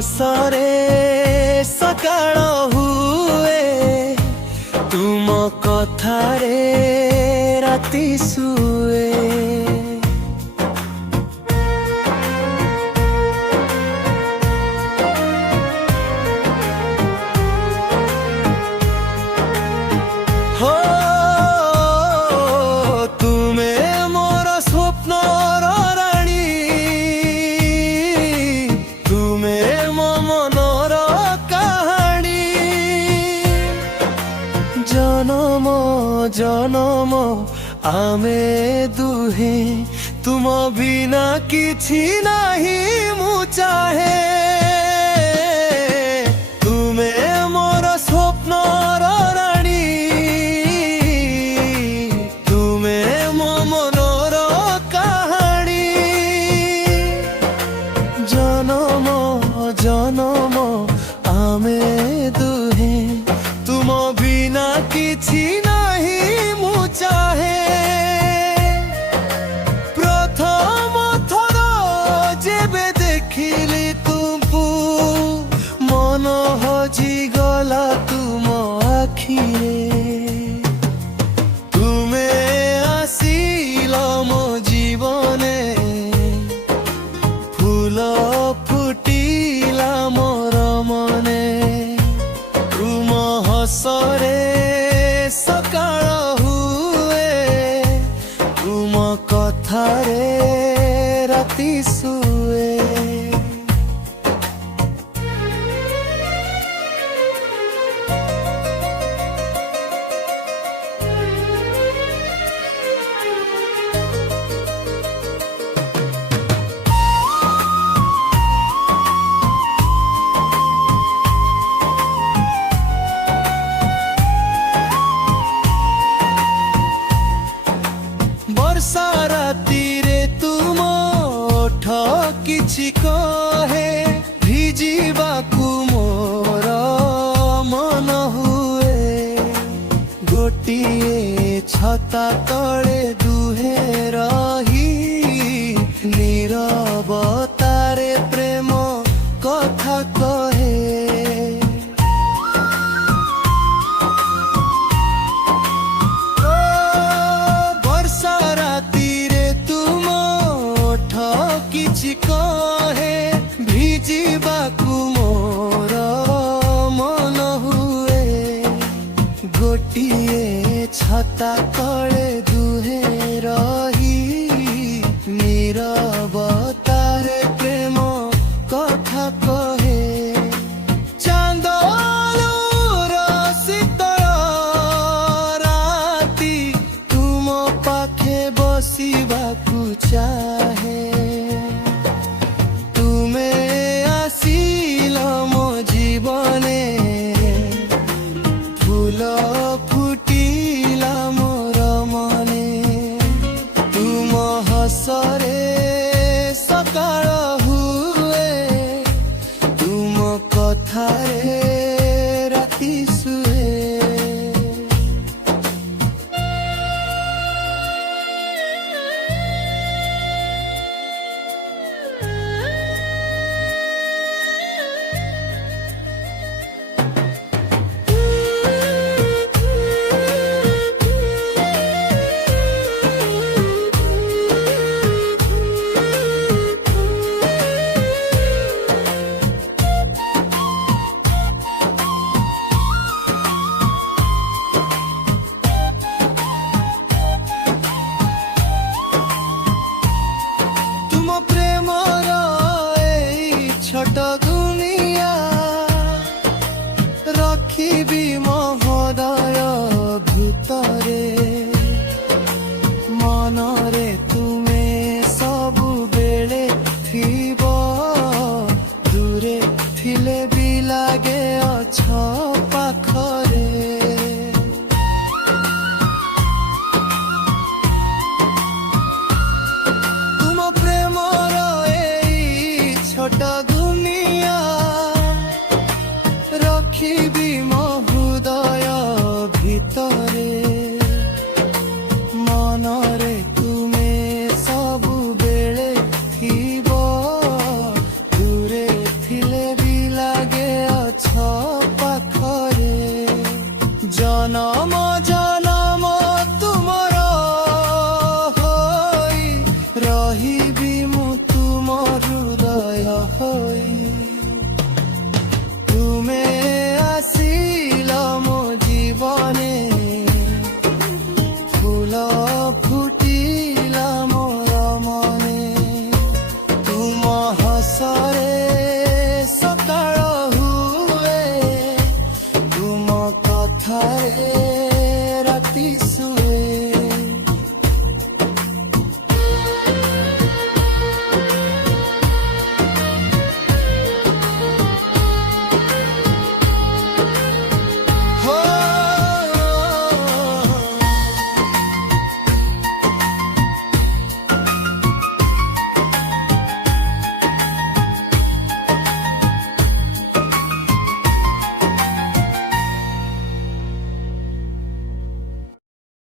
ହସରେ ସକାଳ ହୁଏ, ତୁମ କଥାରେ ରାତି ଶୁଏ। हो ତୁମେ ମୋର ସ୍ୱପ୍ନର ରାଣୀ, ତୁମେ ମୋ ମନର କାହାଣୀ। ଜନମ ଜନମ ଆମେ ଦୁହେଁ, ତୁମ ବିନା କିଛି ନାହିଁ ମୁଁ ଚାହେଁ। ତୁମେ ମୋର ସ୍ୱପ୍ନର ରାଣୀ, ତୁମେ ମୋ ମନର କାହାଣୀ। ଜନମ ଜନମ ଆମେ ଦୁହେଁ, ତୁମ ବିନା କିଛି ନାହିଁ ମୁଁ ଚାହେଁ। ପ୍ରଥମ ଥର ଯେବେ ଦେଖିଲି ତୁମକୁ, ମନ ହଜିଗଲା ତୁମ ଆଖିରେ। ତୁମେ ଆସିଲ ମୋ ଜୀବନେ, ଫୁଲ ଫୁଟିଲା ମୋର ମନେ। ତୁମ ହସରେ ସକାଳ ହୁଏ, ତୁମ କଥାରେ ରାତି ଶୁଏ। ବର୍ଷା ରାତିରେ ତୁମ ଓଠ କିଛି କହେ, ଭିଜିବାକୁ ମୋର ମନ ହୁଏ। ଗୋଟିଏ ଛତା ତଳେ ଦୁହେଁ ରହି, ନୀରବତାରେ ପ୍ରେମ କଥା କହେ। ବର୍ଷା ରାତିରେ ତୁମ ଓଠ କିଛି କହେ, ଭିଜିବାକୁ ମୋର ମନ ହୁଏ। ଗୋଟିଏ ଛତା ତଳେ ଦୁହେଁ ରହି, ନୀରବତାରେ ପ୍ରେମ କଥା କହେ। ଚାନ୍ଦର ଶୀତଳ ରାତି, ତୁମ ପାଖେ ବସିବାକୁ ଚାହେଁ। ତୁମେ ଆସିଲ ମୋ ଜୀବନେ, ଫୁଲ ଫୁଟିଲା ମୋର ମନେ। ତୁମ ହସରେ ସକାଳ ହୁଏ, ତୁମ କଥାରେ ରାତି ଶୁଏ। रे